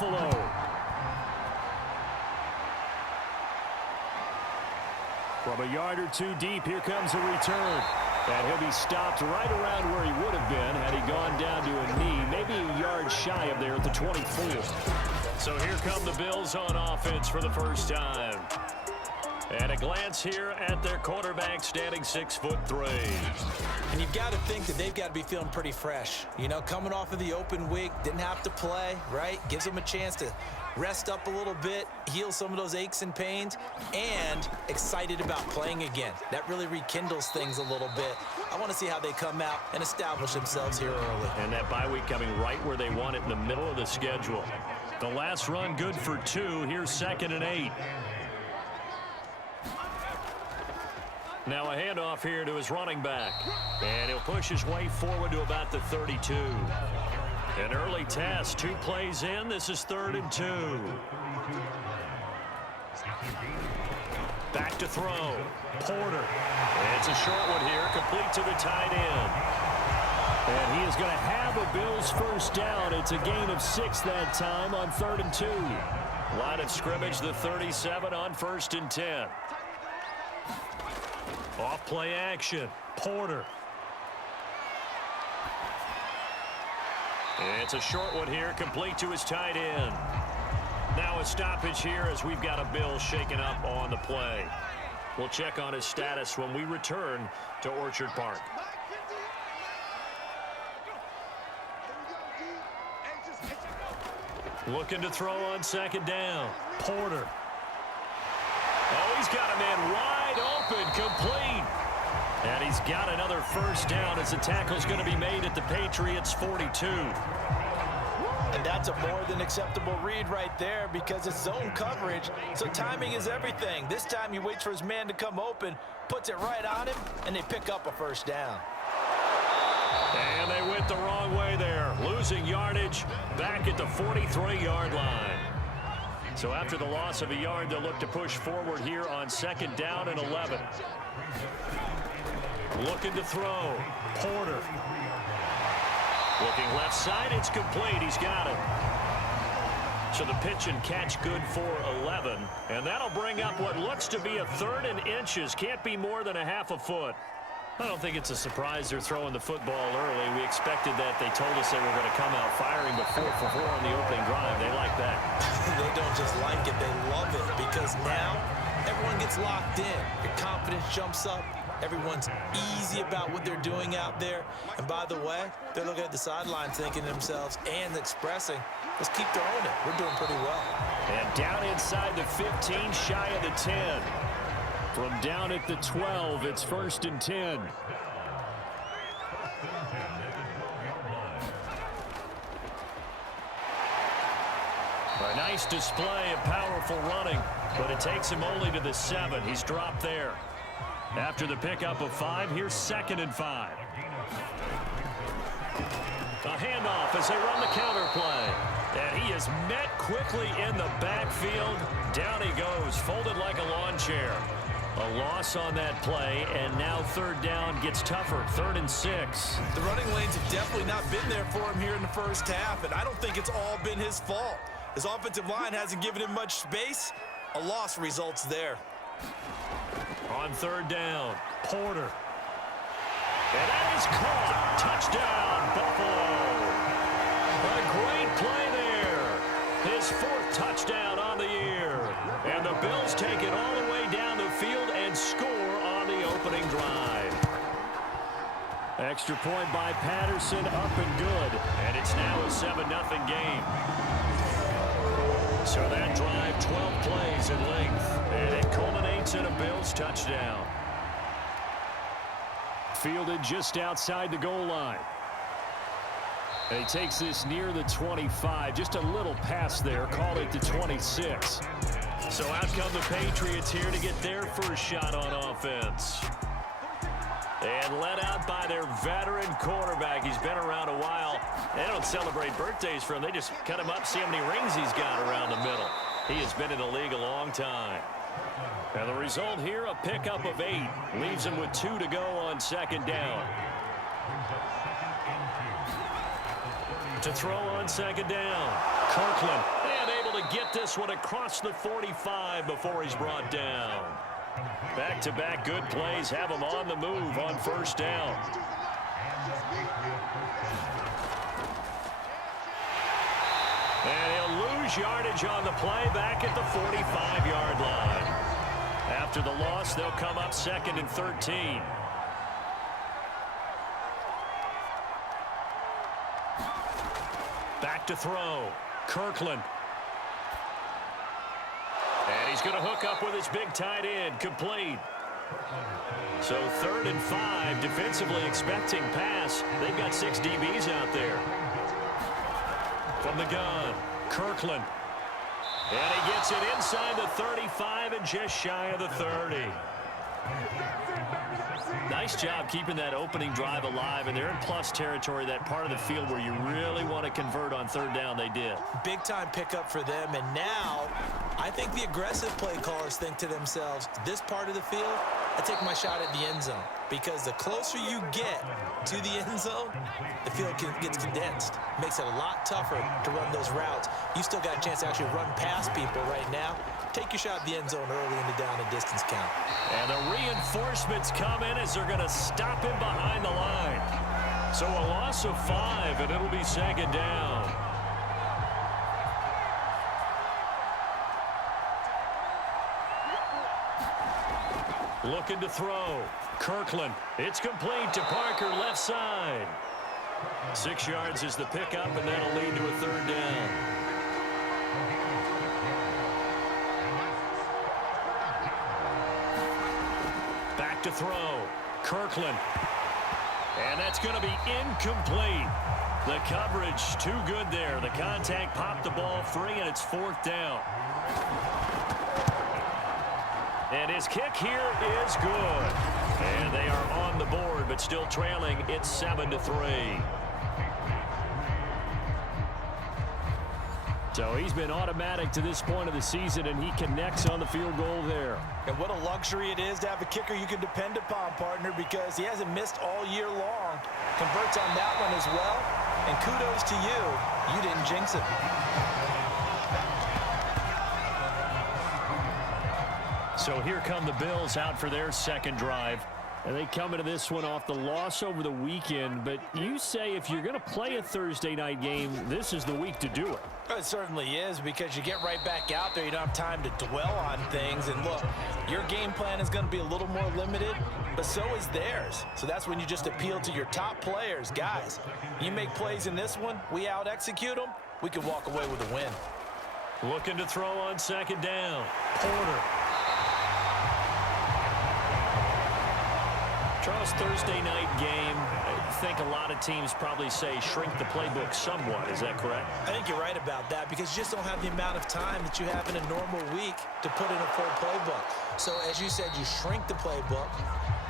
Buffalo. From a yard or two deep, here comes a return. And he'll be stopped right around where he would have been had he gone down to a knee, maybe a yard shy of there at the 24. So here come the Bills on offense for the first time. And a glance here at their quarterback, standing 6'3". And you've got to think that they've got to be feeling pretty fresh. You know, coming off of the open week, didn't have to play, right? Gives them a chance to rest up a little bit, heal some of those aches and pains, and excited about playing again. That really rekindles things a little bit. I want to see how they come out and establish themselves here early. And that bye week coming right where they want it, in the middle of the schedule. The last run good for 2. Here's 2nd and 8. Now a handoff here to his running back. And he'll push his way forward to about the 32. An early test, 2 plays in. This is 3rd and 2. Back to throw. Porter. It's a short one here, complete to the tight end. And he is going to have a Bills first down. It's a gain of 6 that time on 3rd and 2. Line of scrimmage, the 37 on 1st and 10. Off play action. Porter. It's a short one here, complete to his tight end. Now a stoppage here as we've got a Bill shaken up on the play. We'll check on his status when we return to Orchard Park. Looking to throw on 2nd down. Porter. Oh, he's got a man wide open, complete. And he's got another first down as the tackle's going to be made at the Patriots' 42. And that's a more than acceptable read right there because it's zone coverage, so timing is everything. This time he waits for his man to come open, puts it right on him, and they pick up a first down. And they went the wrong way there, losing yardage back at the 43-yard line. So after the loss of a yard, they'll look to push forward here on 2nd down and 11. Looking to throw. Porter. Looking left side, it's complete. He's got it. So the pitch and catch good for 11. And that'll bring up what looks to be a 3rd and inches. Can't be more than a half a foot. I don't think it's a surprise they're throwing the football early. We expected that. They told us they were going to come out firing, but 4 for 4 on the opening drive. They like that. They don't just like it, they love it, because now everyone gets locked in. Your confidence jumps up. Everyone's easy about what they're doing out there. And by the way, they're looking at the sideline thinking to themselves and expressing, let's keep throwing it. We're doing pretty well. And down inside the 15, shy of the 10. From down at the 12, it's 1st and 10. A nice display of powerful running, but it takes him only to the 7. He's dropped there. After the pickup of 5, here's 2nd and 5. A handoff as they run the counter play. And he is met quickly in the backfield. Down he goes, folded like a lawn chair. A loss on that play, and now 3rd down gets tougher, 3rd and 6. The running lanes have definitely not been there for him here in the first half, and I don't think it's all been his fault. His offensive line hasn't given him much space. A loss results there. On 3rd down, Porter. And that is caught. Touchdown, Buffalo. A great play there. His 4th touchdown on the year. And the Bills take it all the way down the field and score on the opening drive. Extra point by Patterson, up and good. And it's now a 7-0 game. So that drive, 12 plays in length. And it culminates in a Bills touchdown. Fielded just outside the goal line. And he takes this near the 25. Just a little pass there. Called it the 26. So out come the Patriots here to get their first shot on offense. And led out by their veteran quarterback. He's been around a while. They don't celebrate birthdays for him. They just cut him up, see how many rings he's got around the middle. He has been in the league a long time. And the result here, a pickup of 8. Leaves him with 2 to go on 2nd down. To throw on 2nd down. Kirkland. to get this one across the 45 before he's brought down. Back-to-back good plays have him on the move on first down. And he'll lose yardage on the play back at the 45-yard line. After the loss, they'll come up 2nd and 13. Back to throw. Kirkland. And he's going to hook up with his big tight end. Complete. So 3rd and 5, defensively expecting pass. They've got 6 DBs out there. From the gun, Kirkland. And he gets it inside the 35 and just shy of the 30. Nice job keeping that opening drive alive, and they're in plus territory, that part of the field where you really want to convert on 3rd down. They did. Big-time pickup for them, and now I think the aggressive play callers think to themselves, this part of the field, I take my shot at the end zone, because the closer you get to the end zone, the field gets condensed. Makes it a lot tougher to run those routes. You still got a chance to actually run past people right now. Take your shot at the end zone early in the down and distance count. And the reinforcements come in as they're going to stop him behind the line. So a loss of 5, and it'll be 2nd down. Looking to throw. Kirkland. It's complete to Parker, left side. 6 yards is the pickup, and that'll lead to a 3rd down. Back to throw. Kirkland. And that's going to be incomplete. The coverage too good there. The contact popped the ball free, and it's 4th down. And his kick here is good. And they are on the board, but still trailing. It's 7-3. So he's been automatic to this point of the season, and he connects on the field goal there. And what a luxury it is to have a kicker you can depend upon, partner, because he hasn't missed all year long. Converts on that one as well. And kudos to you. You didn't jinx it. So here come the Bills out for their 2nd drive. And they come into this one off the loss over the weekend. But you say if you're going to play a Thursday night game, this is the week to do it. It certainly is, because you get right back out there. You don't have time to dwell on things. And look, your game plan is going to be a little more limited, but so is theirs. So that's when you just appeal to your top players. Guys, you make plays in this one, we out-execute them, we can walk away with a win. Looking to throw on 2nd down. Porter. Charles, Thursday night game, I think a lot of teams probably say shrink the playbook somewhat. Is that correct? I think you're right about that, because you just don't have the amount of time that you have in a normal week to put in a full playbook. So as you said, you shrink the playbook,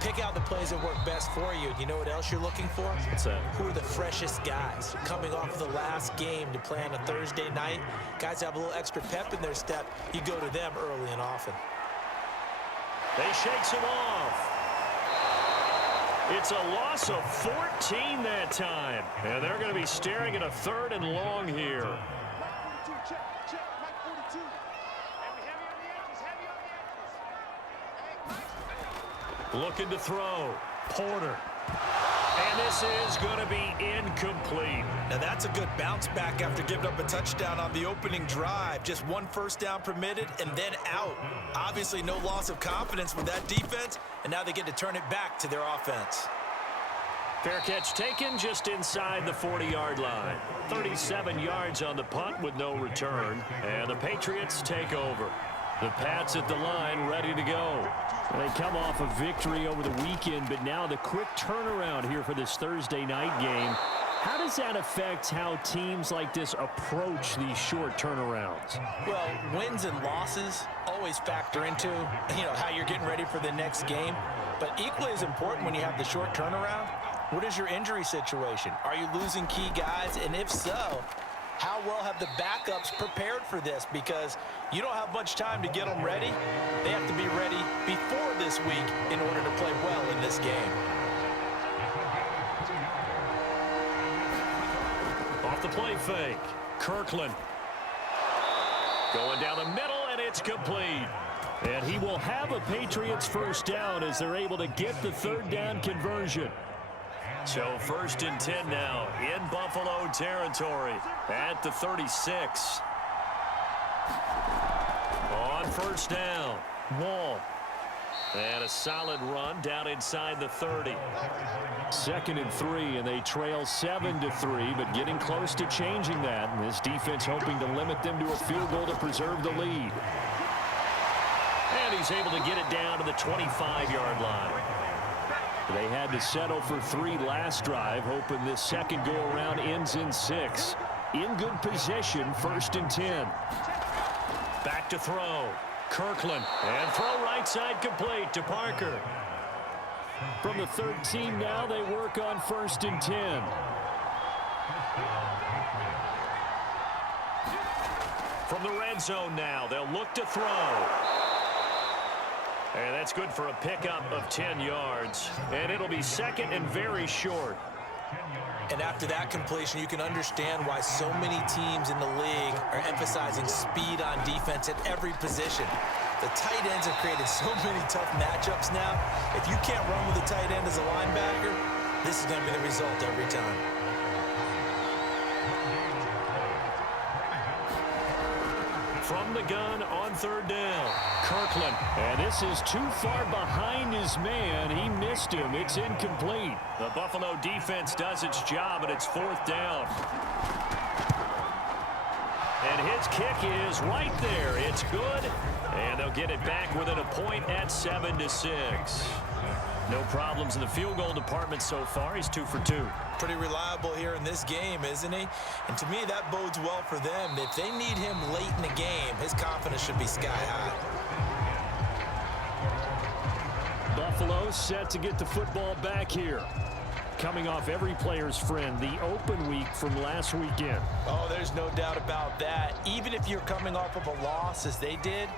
pick out the plays that work best for you. You know what else you're looking for? What's that? Who are the freshest guys coming off the last game to play on a Thursday night? Guys have a little extra pep in their step. You go to them early and often. They shakes him off. It's a loss of 14 that time. And they're going to be staring at a 3rd and long here. Looking to throw. Porter. And this is going to be incomplete. Now that's a good bounce back after giving up a touchdown on the opening drive. Just 1 first down permitted and then out. Obviously no loss of confidence with that defense, and now they get to turn it back to their offense. Fair catch taken just inside the 40-yard line. 37 yards on the punt with no return. And the Patriots take over. The Pats at the line ready to go. They come off a victory over the weekend, but now the quick turnaround here for this Thursday night game. How does that affect how teams like this approach these short turnarounds? Well, wins and losses always factor into, how you're getting ready for the next game. But equally as important when you have the short turnaround, what is your injury situation? Are you losing key guys? And if so, how well have the backups prepared for this? Because you don't have much time to get them ready. They have to be ready before this week in order to play well in this game. Off the play fake, Kirkland. Going down the middle, and it's complete. And he will have a Patriots first down as they're able to get the third down conversion. So 1st and 10 now in Buffalo territory at the 36. On first down, Wall. And a solid run down inside the 30. 2nd and 3, and they trail 7-3, but getting close to changing that. And this defense hoping to limit them to a field goal to preserve the lead. And he's able to get it down to the 25-yard line. They had to settle for 3 last drive, hoping this second go-around ends in 6. In good position, 1st and 10. Back to throw. Kirkland, and throw right side complete to Parker. From the 13 now, they work on 1st and 10. From the red zone now, they'll look to throw. And that's good for a pickup of 10 yards. And it'll be 2nd and very short. And after that completion, you can understand why so many teams in the league are emphasizing speed on defense at every position. The tight ends have created so many tough matchups now. If you can't run with a tight end as a linebacker, this is going to be the result every time. From the gun on 3rd down, Kirkland. And this is too far behind his man. He missed him. It's incomplete. The Buffalo defense does its job, and it's 4th down. And his kick is right there. It's good. And they'll get it back within a point at 7-6. No problems in the field goal department so far. He's 2 for 2. Pretty reliable here in this game, isn't he? And to me, that bodes well for them. If they need him late in the game, his confidence should be sky high. Buffalo set to get the football back here. Coming off every player's friend, the open week from last weekend. Oh, there's no doubt about that. Even if you're coming off of a loss as they did,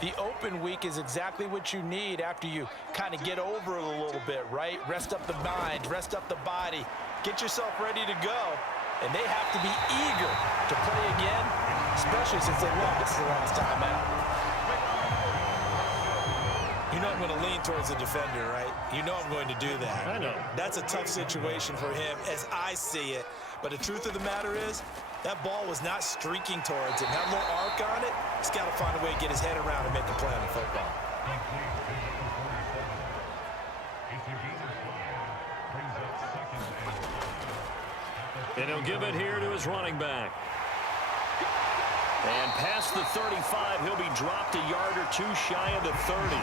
the open week is exactly what you need after you kind of get over it a little bit, right? Rest up the mind, rest up the body, get yourself ready to go. And they have to be eager to play again, especially since they lost the last time out. You know I'm going to lean towards the defender, right? You know I'm going to do that. I know. That's a tough situation for him as I see it. But the truth of the matter is, that ball was not streaking towards him. Had a little arc on it. He's got to find a way to get his head around and make a play on the football. And he'll give it here to his running back. And past the 35, he'll be dropped a yard or 2 shy of the 30.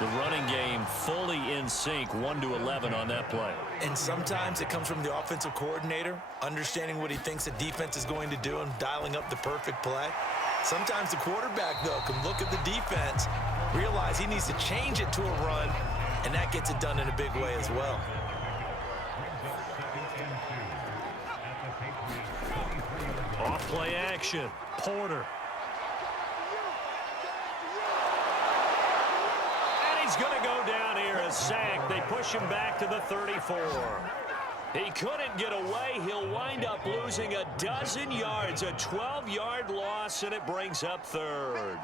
The running game fully in sync, 1-11 on that play. And sometimes it comes from the offensive coordinator, understanding what he thinks the defense is going to do and dialing up the perfect play. Sometimes the quarterback, though, can look at the defense, realize he needs to change it to a run, and that gets it done in a big way as well. Off play action, Porter. He's going to go down here, a sack. They push him back to the 34. He couldn't get away. He'll wind up losing a dozen yards, a 12-yard loss, and it brings up 3rd.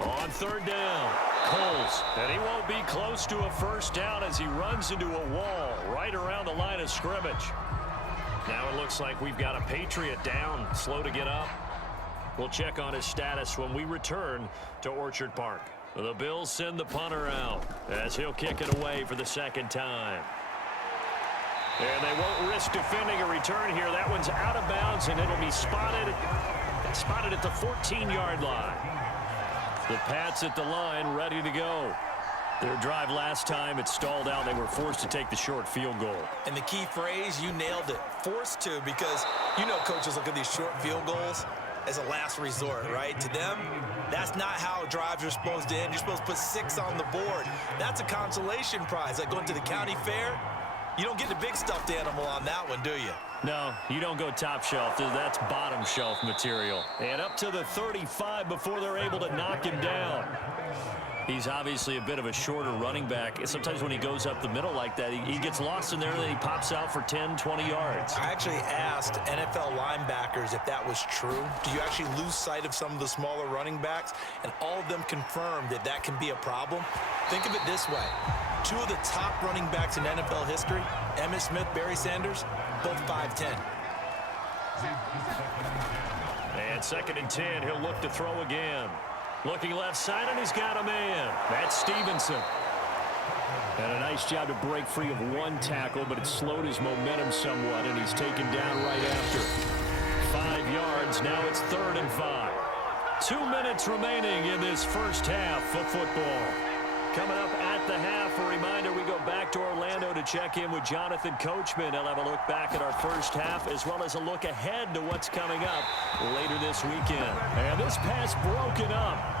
On 3rd down, Coles, and he won't be close to a first down as he runs into a wall right around the line of scrimmage. Now it looks like we've got a Patriot down, slow to get up. We'll check on his status when we return to Orchard Park. The Bills send the punter out as he'll kick it away for the 2nd time. And they won't risk defending a return here. That one's out of bounds, and it'll be spotted at the 14-yard line. The Pats at the line, ready to go. Their drive last time, it stalled out. They were forced to take the short field goal. And the key phrase, you nailed it, forced to, because you know coaches look at these short field goals as a last resort, right? To them, that's not how drives are supposed to end. You're supposed to put 6 on the board. That's a consolation prize. Like going to the county fair, you don't get the big stuffed animal on that one, do you? No, you don't go top shelf. That's bottom shelf material. And up to the 35 before they're able to knock him down. He's obviously a bit of a shorter running back. Sometimes when he goes up the middle like that, he gets lost in there, and then he pops out for 10, 20 yards. I actually asked NFL linebackers if that was true. Do you actually lose sight of some of the smaller running backs? And all of them confirmed that that can be a problem. Think of it this way. 2 of the top running backs in NFL history, Emmitt Smith, Barry Sanders, both 5'10". And 2nd and 10, he'll look to throw again. Looking left side, and he's got a man. That's Stevenson. And a nice job to break free of one tackle, but it slowed his momentum somewhat, and he's taken down right after. 5 yards, now it's 3rd and 5. 2 minutes remaining in this first half of football. Coming up at the half, a reminder, we go back to Orlando to check in with Jonathan Coachman. He'll have a look back at our first half, as well as a look ahead to what's coming up later this weekend. And this pass broken up.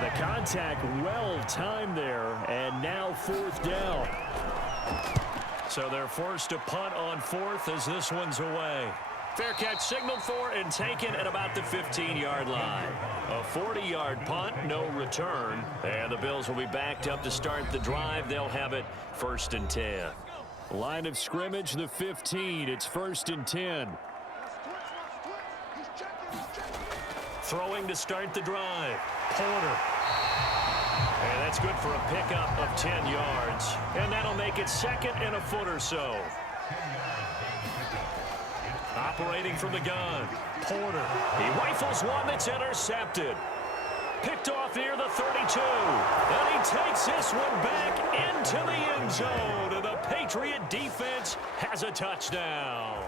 The contact well timed there, and now 4th down. So they're forced to punt on 4th as this one's away. Fair catch signaled for and taken at about the 15-yard line. A 40-yard punt, no return. And the Bills will be backed up to start the drive. They'll have it 1st and 10. Line of scrimmage, the 15. It's 1st and 10. Throwing to start the drive. Porter. And that's good for a pickup of 10 yards. And that'll make it 2nd and a foot or so. Operating from the gun, Porter. He rifles one that's intercepted. Picked off near the 32. And he takes this one back into the end zone. And the Patriot defense has a touchdown.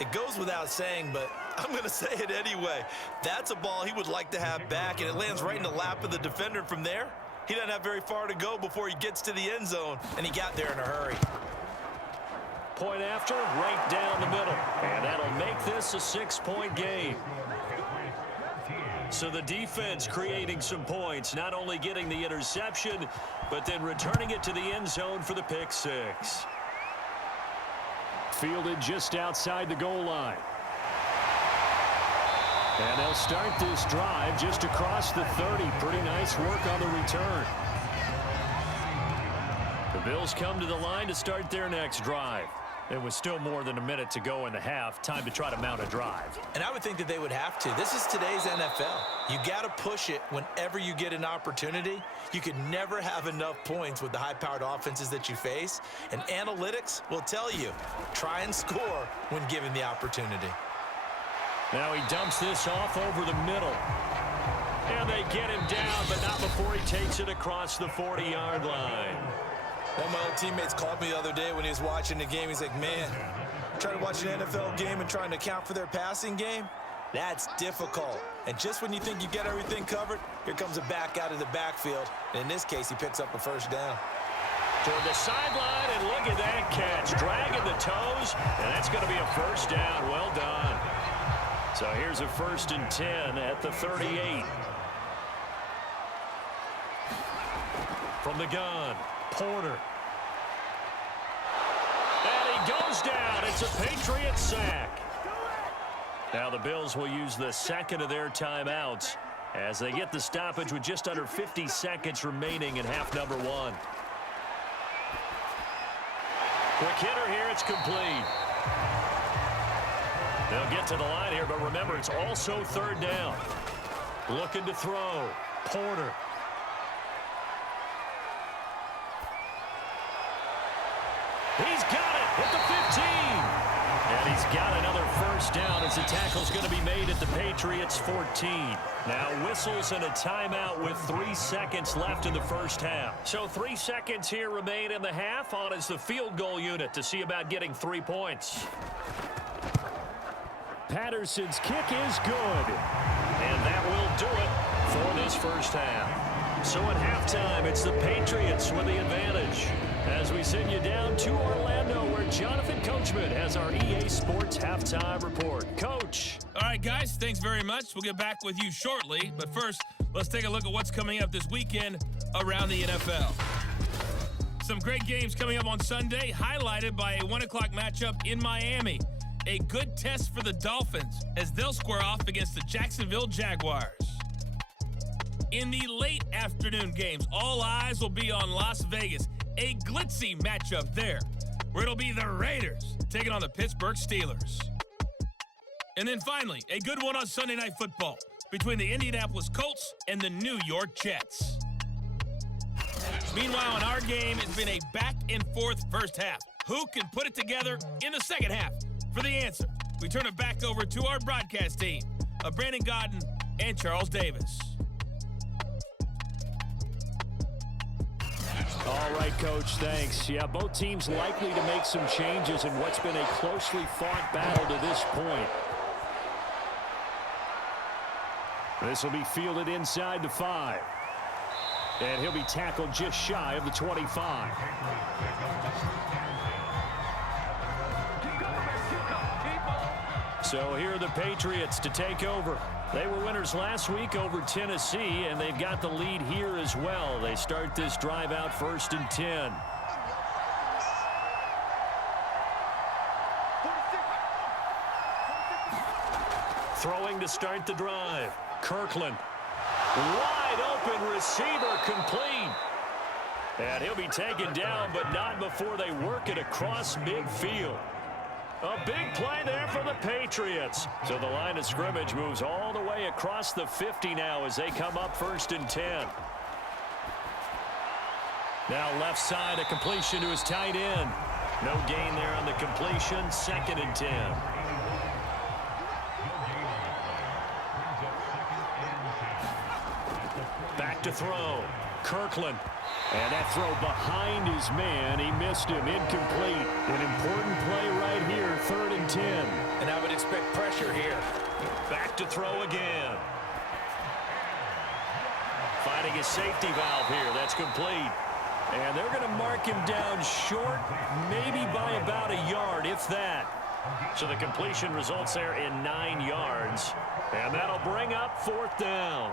It goes without saying, but I'm going to say it anyway. That's a ball he would like to have back, and it lands right in the lap of the defender. From there, he doesn't have very far to go before he gets to the end zone, and he got there in a hurry. Point after, right down the middle. And that'll make this a 6-point game. So the defense creating some points, not only getting the interception, but then returning it to the end zone for the pick 6. Fielded just outside the goal line. And they'll start this drive just across the 30. Pretty nice work on the return. The Bills come to the line to start their next drive. It was still more than a minute to go in the half. Time to try to mount a drive. And I would think that they would have to. This is today's NFL. You got to push it whenever you get an opportunity. You could never have enough points with the high-powered offenses that you face. And analytics will tell you, try and score when given the opportunity. Now he dumps this off over the middle. And they get him down, but not before he takes it across the 40-yard line. One of my old teammates called me the other day when he was watching the game. He's like, man, trying to watch an NFL game and trying to account for their passing game, that's difficult. And just when you think you get everything covered, here comes a back out of the backfield. And in this case, he picks up a 1st down. Toward the sideline, and look at that catch. Dragging the toes, and that's going to be a 1st down. Well done. So here's a 1st and 10 at the 38. From the gun, Porter. And he goes down. It's a Patriot sack. Now the Bills will use the 2nd of their timeouts as they get the stoppage with just under 50 seconds remaining in half number 1. Quick hitter here. It's complete. They'll get to the line here, but remember, it's also 3rd down. Looking to throw. Porter. He's got it at the 15. And he's got another 1st down as the tackle's going to be made at the Patriots' 14. Now whistles and a timeout with 3 seconds left in the first half. So 3 seconds here remain in the half. On is the field goal unit to see about getting 3 points. Patterson's kick is good. And that will do it for this first half. So at halftime, it's the Patriots with the advantage. As we send you down to Orlando, where Jonathan Coachman has our EA Sports Halftime Report. Coach. All right, guys, thanks very much. We'll get back with you shortly. But first, let's take a look at what's coming up this weekend around the NFL. Some great games coming up on Sunday, highlighted by a 1 o'clock matchup in Miami. A good test for the Dolphins as they'll square off against the Jacksonville Jaguars. In the late afternoon games, all eyes will be on Las Vegas. A glitzy matchup there, where it'll be the Raiders taking on the Pittsburgh Steelers. And then finally, a good one on Sunday Night Football between the Indianapolis Colts and the New York Jets. Meanwhile, in our game, it's been a back-and-forth first half. Who can put it together in the second half? For the answer, we turn it back over to our broadcast team of Brandon Godden and Charles Davis. All right, Coach, thanks. Yeah, both teams likely to make some changes in what's been a closely fought battle to this point. This will be fielded inside the 5. And he'll be tackled just shy of the 25. So here are the Patriots to take over. They were winners last week over Tennessee, and they've got the lead here as well. They start this drive out 1st and 10. Throwing to start the drive. Kirkland. Wide open receiver, complete. And he'll be taken down, but not before they work it across midfield. A big play there for the Patriots. So the line of scrimmage moves all the way across the 50 now as they come up 1st and 10. Now left side, a completion to his tight end. No gain there on the completion, 2nd and 10. Back to throw. Kirkland. And that throw behind his man. He missed him. Incomplete. An important play right here. 3rd and 10. And I would expect pressure here. Back to throw again. Finding a safety valve here. That's complete. And they're going to mark him down short, maybe by about a yard, if that. So the completion results there in 9 yards. And that'll bring up 4th down.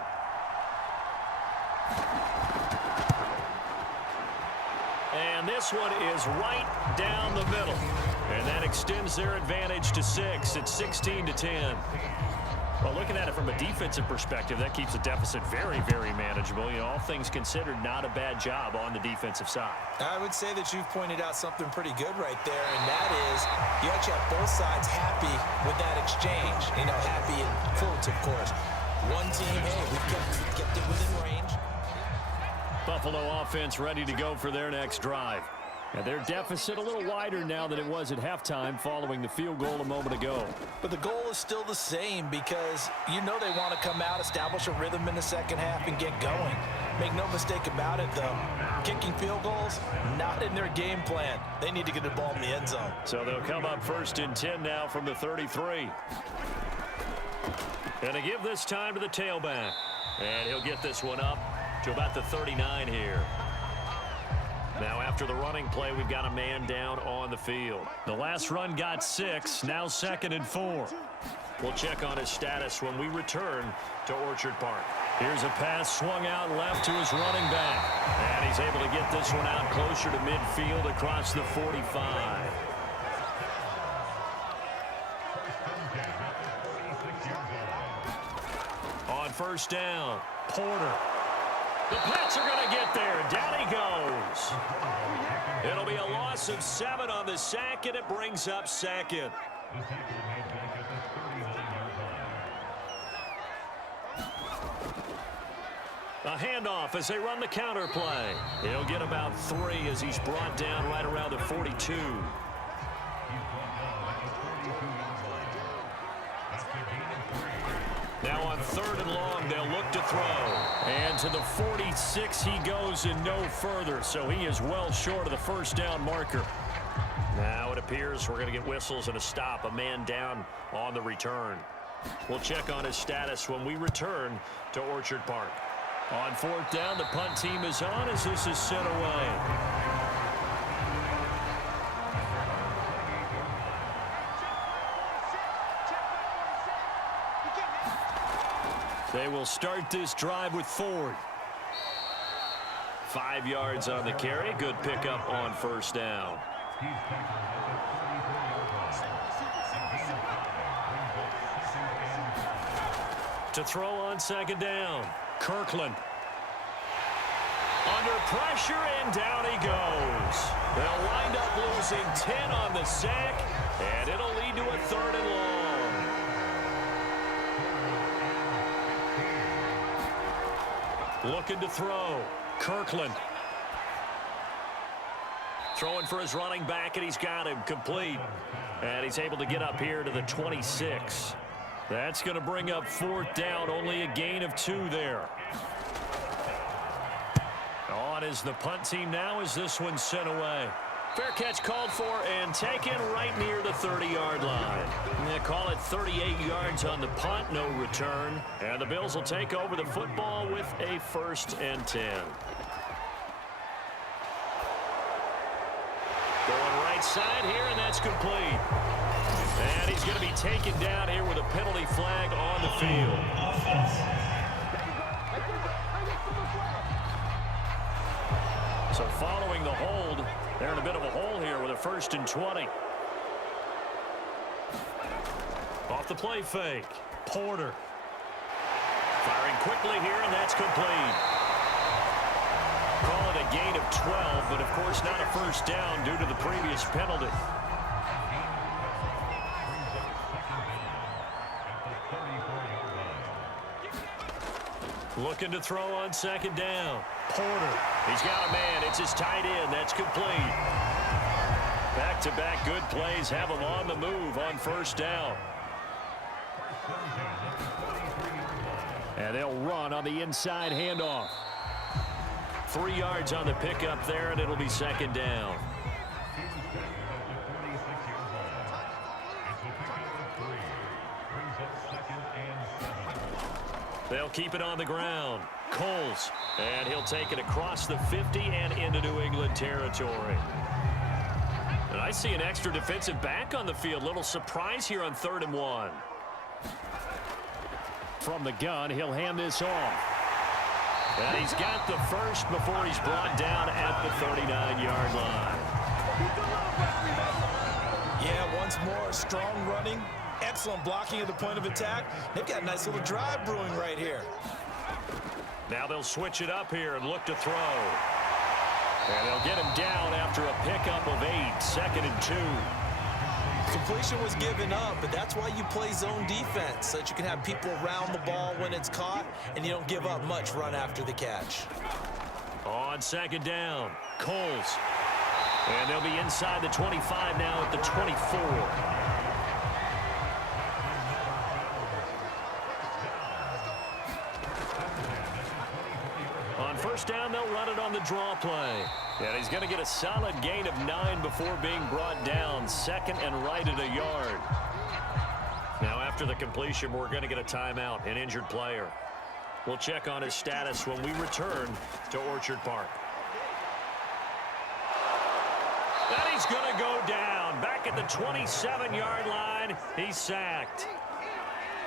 And this one is right down the middle. And that extends their advantage to 6. It's 16 to 10. Well, looking at it from a defensive perspective, that keeps the deficit very, very manageable. You know, all things considered, not a bad job on the defensive side. I would say that you've pointed out something pretty good right there, and that is you actually have both sides happy with that exchange. You know, happy in quotes, of course. One team, hey, we kept it within range. Buffalo offense ready to go for their next drive. And their deficit a little wider now than it was at halftime following the field goal a moment ago. But the goal is still the same because you know they want to come out, establish a rhythm in the second half, and get going. Make no mistake about it, though. Kicking field goals, not in their game plan. They need to get the ball in the end zone. So they'll come up 1st and 10 now from the 33. And they give this time to the tailback. And he'll get this one up to about the 39 here. Now after the running play, we've got a man down on the field. The last run got 6, now 2nd and 4. We'll check on his status when we return to Orchard Park. Here's a pass swung out left to his running back. And he's able to get this one out closer to midfield across the 45. On 1st down, Porter. The Pats are going to get there. Down he goes. It'll be a loss of 7 on the sack, and it brings up 2nd. A handoff as they run the counter play. He'll get about 3 as he's brought down right around the 42. Now on 3rd and long, they'll look to throw. And to the 46 he goes and no further, so he is well short of the 1st down marker. Now it appears we're going to get whistles and a stop, a man down on the return. We'll check on his status when we return to Orchard Park. On 4th down, the punt team is on as this is sent away. They will start this drive with Ford. 5 yards on the carry. Good pickup on 1st down. To throw on 2nd down. Kirkland under pressure, and down he goes. They'll wind up losing 10 on the sack, and it'll lead to a 3rd and long. Looking to throw. Kirkland. Throwing for his running back, and he's got him complete. And he's able to get up here to the 26. That's going to bring up 4th down, only a gain of 2 there. On is the punt team now as this one's sent away. Fair catch called for and taken right near the 30-yard line. They call it 38 yards on the punt, no return. And the Bills will take over the football with a 1st and 10. Going right side here, and that's complete. And he's going to be taken down here with a penalty flag on the field. So following the hold, they're in a bit of a hole here with a 1st and 20. Off the play fake. Porter. Firing quickly here, and that's complete. Call it a gain of 12, but of course not a 1st down due to the previous penalty. Looking to throw on 2nd down. Porter. He's got a man. It's his tight end. That's complete. Back-to-back good plays have him on the move on 1st down. And they'll run on the inside handoff. 3 yards on the pickup there, and it'll be 2nd down. They'll keep it on the ground. Coles, and he'll take it across the 50 and into New England territory. And I see an extra defensive back on the field. Little surprise here on 3rd and 1. From the gun, he'll hand this off. And he's got the 1st before he's brought down at the 39-yard line. Yeah, once more, strong running. Excellent blocking at the point of attack. They've got a nice little drive brewing right here. Now they'll switch it up here and look to throw. And they'll get him down after a pickup of 8, 2nd and 2. Completion was given up, but that's why you play zone defense, so that you can have people around the ball when it's caught, and you don't give up much run after the catch. On 2nd down, Coles. And they'll be inside the 25 now at the 24. On 1st down, they'll run it on the draw play. And he's going to get a solid gain of 9 before being brought down. 2nd and right at a yard. Now after the completion, we're going to get a timeout, an injured player. We'll check on his status when we return to Orchard Park. And he's going to go down. Back at the 27-yard line, he's sacked.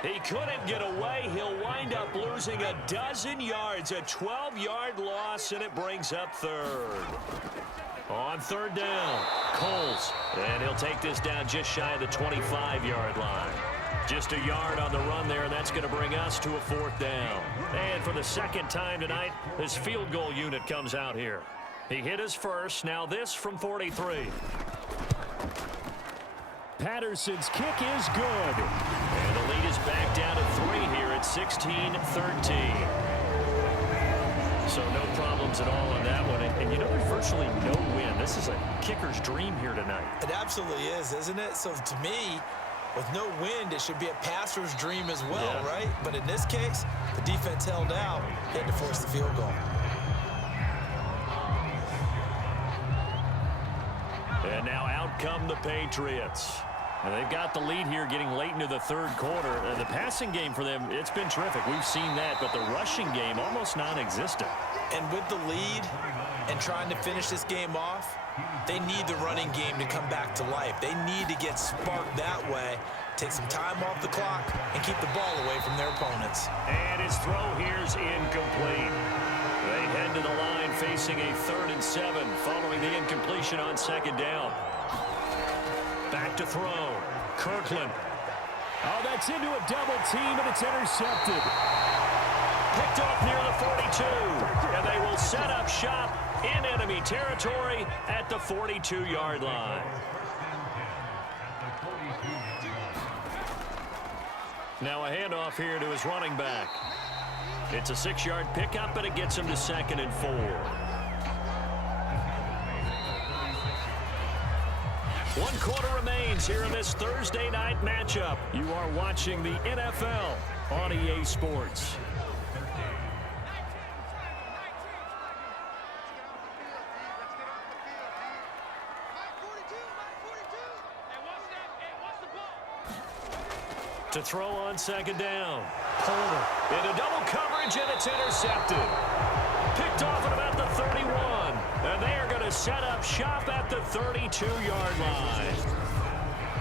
He couldn't get away. He'll wind up losing a dozen yards, a 12-yard loss, and it brings up 3rd. On 3rd down, Coles. And he'll take this down just shy of the 25-yard line. Just a yard on the run there, and that's going to bring us to a 4th down. And for the 2nd time tonight, his field goal unit comes out here. He hit his first. Now this from 43. Patterson's kick is good. And the lead is back down to 3 here at 16-13. So no problems at all on that one. And you know, there's virtually no win. This is a kicker's dream here tonight. It absolutely is, isn't it? So to me, with no wind, it should be a passer's dream as well, right? But in this case, the defense held out. They had to force the field goal. And now out come the Patriots. And they've got the lead here getting late into the 3rd quarter. And the passing game for them, it's been terrific. We've seen that, but the rushing game almost non-existent. And with the lead and trying to finish this game off, they need the running game to come back to life. They need to get sparked that way, take some time off the clock, and keep the ball away from their opponents. And his throw here's incomplete. They head to the line facing a 3rd and 7 following the incompletion on 2nd down. Back to throw. Kirkland. Oh, that's into a double team, and it's intercepted. Picked off near the 42. And they will set up shop in enemy territory at the 42-yard line. Now a handoff here to his running back. It's a 6-yard pickup, but it gets him to 2nd and 4. 1 quarter remains here in this Thursday night matchup. You are watching the NFL on EA Sports. To throw on 2nd down. Porter into double coverage, and it's intercepted. Picked off at about the 31. And they are going to set up shop at the 32-yard line.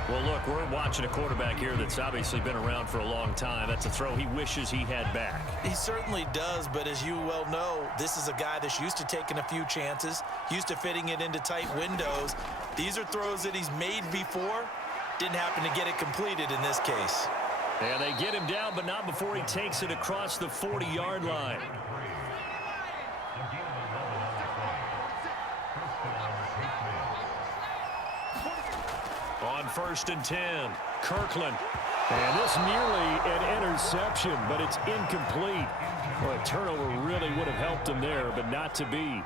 Well, look, we're watching a quarterback here that's obviously been around for a long time. That's a throw he wishes he had back. He certainly does, but as you well know, this is a guy that's used to taking a few chances, used to fitting it into tight windows. These are throws that he's made before. Didn't happen to get it completed in this case. And they get him down, but not before he takes it across the 40-yard line. On 1st and 10, Kirkland. And this nearly an interception, but it's incomplete. Well, a turnover really would have helped him there, but not to be.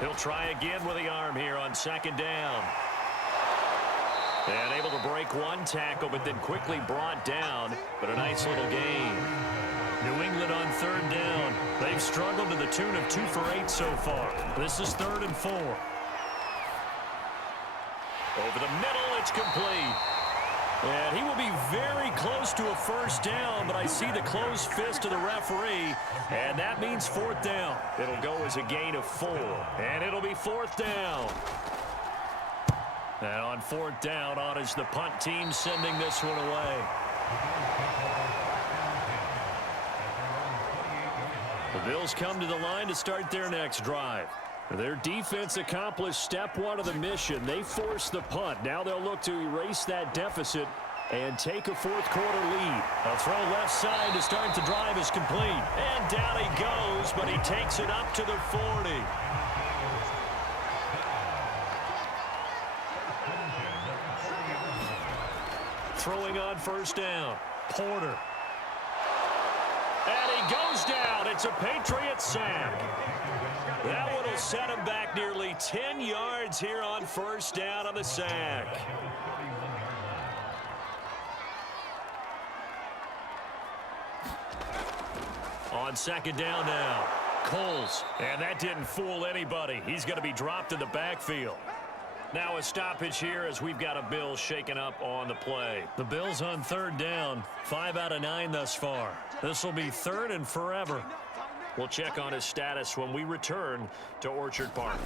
He'll try again with the arm here on 2nd down. And able to break one tackle, but then quickly brought down. But a nice little gain. New England on 3rd down. They've struggled to the tune of 2 for 8 so far. This is 3rd and 4. Over the middle, it's complete. And he will be very close to a 1st down, but I see the closed fist of the referee, and that means 4th down. It'll go as a gain of 4, and it'll be 4th down. And on 4th down, on is the punt team sending this one away. The Bills come to the line to start their next drive. Their defense accomplished step 1 of the mission. They forced the punt. Now they'll look to erase that deficit and take a 4th quarter lead. A throw left side to start the drive is complete. And down he goes, but he takes it up to the 40. Throwing on 1st down. Porter. And he goes down. It's a Patriot sack. That one will set him back nearly 10 yards here on 1st down on the sack. On 2nd down now, Coles. And that didn't fool anybody. He's going to be dropped in the backfield. Now a stoppage here as we've got a Bills shaken up on the play. The Bills on 3rd down, 5 out of 9 thus far. This will be 3rd and forever. We'll check on his status when we return to Orchard Park.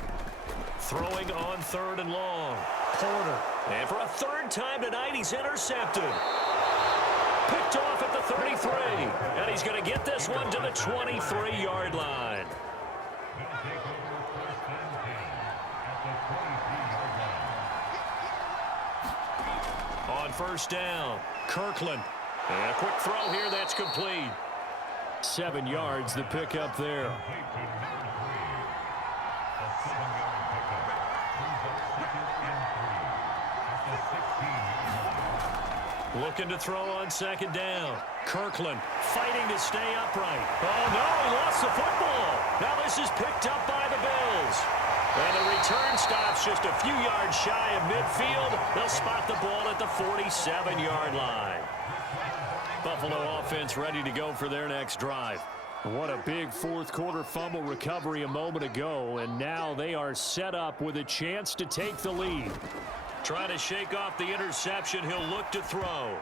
Throwing on 3rd and long. Porter. And for a 3rd time tonight, he's intercepted. Picked off at the 33. And he's going to get this one to the 23-yard line. On 1st down, Kirkland. And a quick throw here that's complete. 7 yards, the pickup there. Looking to throw on 2nd down. Kirkland fighting to stay upright. Oh, no, he lost the football. Now this is picked up by the Bills. And the return stops just a few yards shy of midfield. They'll spot the ball at the 47-yard line. Buffalo offense ready to go for their next drive. What a big 4th quarter fumble recovery a moment ago, and now they are set up with a chance to take the lead. Trying to shake off the interception, he'll look to throw.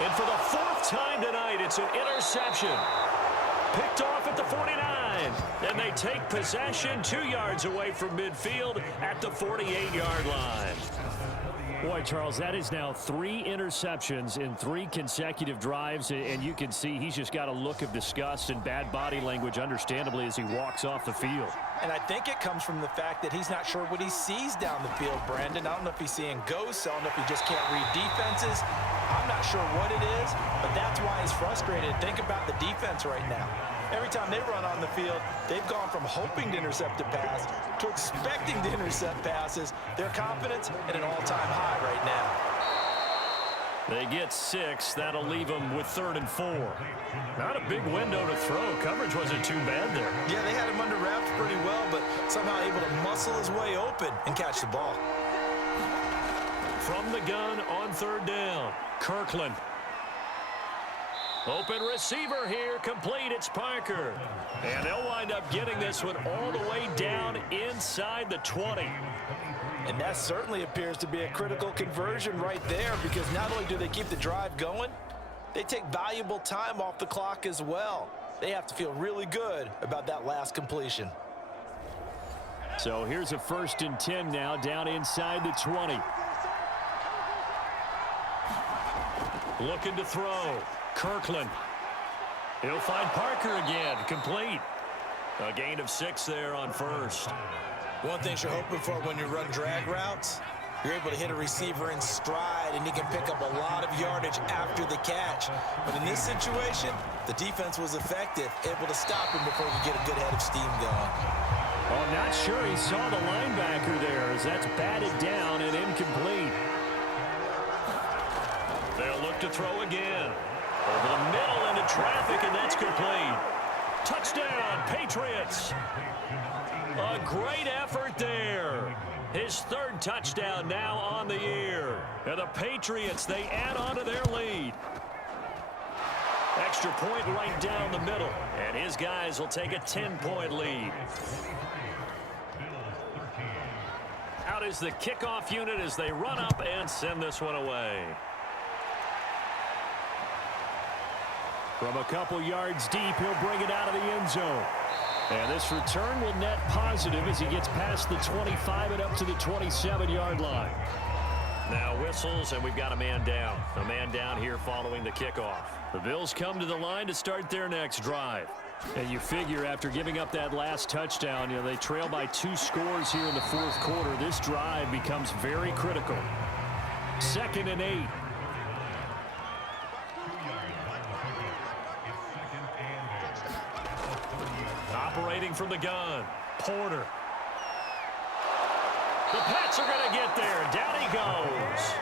And for the 4th time tonight, it's an interception. Picked off at the 49, and they take possession 2 yards away from midfield at the 48-yard line. Boy, Charles, that is now 3 interceptions in 3 consecutive drives, and you can see he's just got a look of disgust and bad body language, understandably, as he walks off the field. And I think it comes from the fact that he's not sure what he sees down the field, Brandon. I don't know if he's seeing ghosts. I don't know if he just can't read defenses. I'm not sure what it is, but that's why he's frustrated. Think about the defense right now. Every time they run on the field, they've gone from hoping to intercept a pass to expecting to intercept passes. Their confidence at an all-time high right now. They get 6. That'll leave them with 3rd and 4. Not a big window to throw. Coverage wasn't too bad there. Yeah, they had him under wraps pretty well, but somehow able to muscle his way open and catch the ball. From the gun on 3rd down, Kirkland. Open receiver here, complete, it's Parker. And they'll wind up getting this one all the way down inside the 20. And that certainly appears to be a critical conversion right there, because not only do they keep the drive going, they take valuable time off the clock as well. They have to feel really good about that last completion. So here's a 1st and 10 now, down inside the 20. Looking to throw. Kirkland. He'll find Parker again. Complete. A gain of 6 there on 1st. One thing you're hoping for when you run drag routes, you're able to hit a receiver in stride, and he can pick up a lot of yardage after the catch. But in this situation, the defense was effective, able to stop him before he could get a good head of steam going. Oh, I'm not sure he saw the linebacker there, as that's batted down and incomplete. They'll look to throw again. Over the middle into traffic, and that's complete. Touchdown, Patriots. A great effort there. His 3rd touchdown now on the year. And the Patriots, they add on to their lead. Extra point right down the middle. And his guys will take a 10-point lead. Out is the kickoff unit as they run up and send this one away. From a couple yards deep, he'll bring it out of the end zone. And this return will net positive as he gets past the 25 and up to the 27-yard line. Now whistles, and we've got a man down. A man down here following the kickoff. The Bills come to the line to start their next drive. And you figure after giving up that last touchdown, they trail by 2 scores here in the 4th quarter. This drive becomes very critical. 2nd and 8. Operating from the gun, Porter. The Pats are going to get there. Down he goes.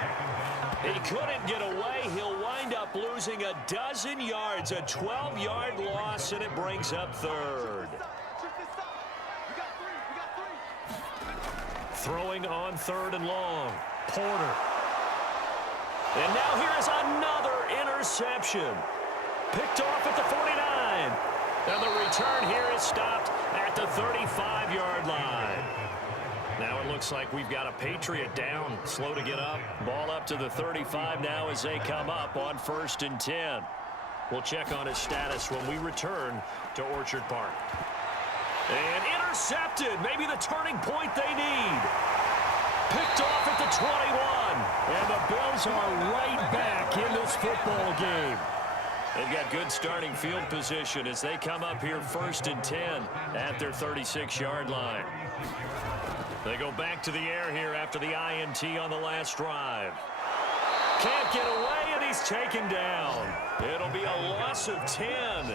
He couldn't get away. He'll wind up losing a dozen yards, a 12-yard loss, and it brings up 3rd. Throwing on 3rd and long, Porter. And now here is another interception. Picked off at the 49. And the return here is stopped at the 35-yard line. Now it looks like we've got a Patriot down, slow to get up. Ball up to the 35 now as they come up on 1st and 10. We'll check on his status when we return to Orchard Park. And intercepted, maybe the turning point they need. Picked off at the 21. And the Bills are right back in this football game. They've got good starting field position as they come up here 1st and 10 at their 36-yard line. They go back to the air here after the INT on the last drive. Can't get away, and he's taken down. It'll be a loss of 10,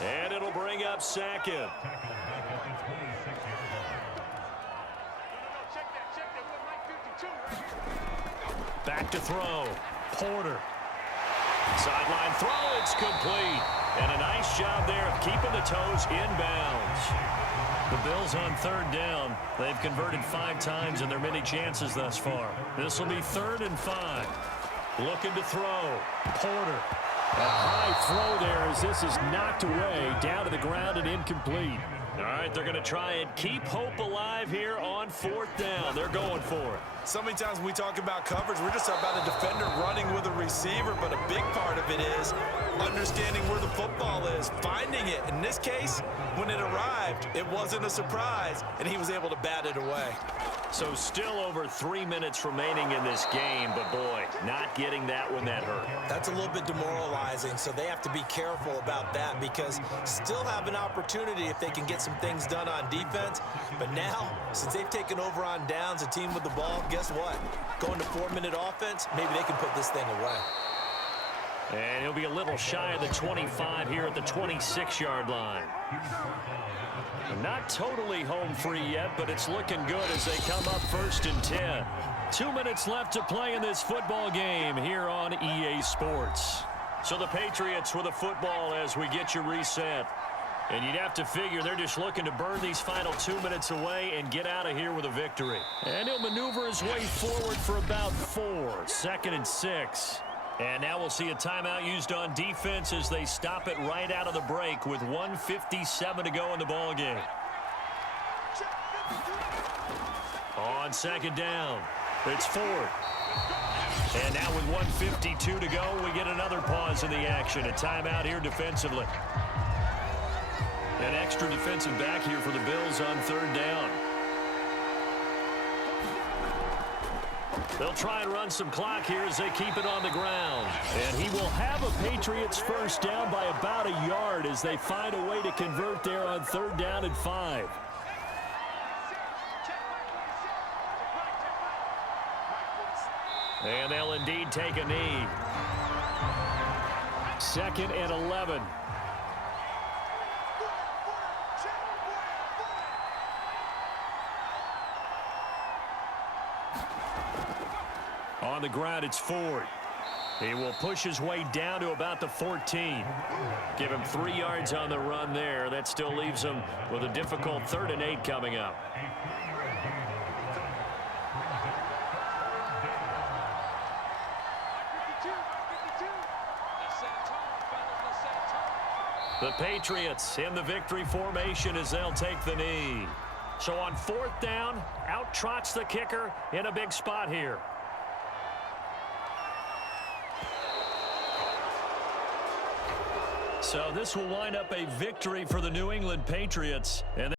and it'll bring up 2nd. Back to throw. Porter. Sideline throw, it's complete. And a nice job there of keeping the toes inbounds. The Bills on 3rd down. They've converted 5 times in their many chances thus far. This will be 3rd and 5. Looking to throw. Porter. A high throw there as this is knocked away, down to the ground and incomplete. All right, they're going to try and keep hope alive here on 4th down. They're going for it. So many times when we talk about coverage, we're just about a defender running with a receiver, but a big part of it is understanding where the football is, finding it. In this case, when it arrived, it wasn't a surprise, and he was able to bat it away. So still over 3 minutes remaining in this game, but boy, not getting that one that hurt. That's a little bit demoralizing, so they have to be careful about that because still have an opportunity if they can get some things done on defense. But now, since they've taken over on downs, a team with the ball, guess what? Going to 4-minute offense, maybe they can put this thing away. And he'll be a little shy of the 25 here at the 26-yard line. Not totally home free yet, but it's looking good as they come up 1st and 10. 2 minutes left to play in this football game here on EA Sports. So the Patriots with a football as we get you reset. And you'd have to figure they're just looking to burn these final 2 minutes away and get out of here with a victory. And he'll maneuver his way forward for about 4. 2nd and 6. And now we'll see a timeout used on defense as they stop it right out of the break with 1:57 to go in the ball game. On 2nd down, it's Ford. And now with 1:52 to go, we get another pause in the action. A timeout here defensively. An extra defensive back here for the Bills on 3rd down. They'll try and run some clock here as they keep it on the ground. And he will have a Patriots first down by about a yard as they find a way to convert there on 3rd down and 5. And they'll indeed take a knee. 2nd and 11. On the ground, it's Ford. He will push his way down to about the 14. Give him 3 yards on the run there. That still leaves him with a difficult 3rd and 8 coming up. The Patriots in the victory formation as they'll take the knee. So on 4th down, out trots the kicker in a big spot here. So this will wind up a victory for the New England Patriots. And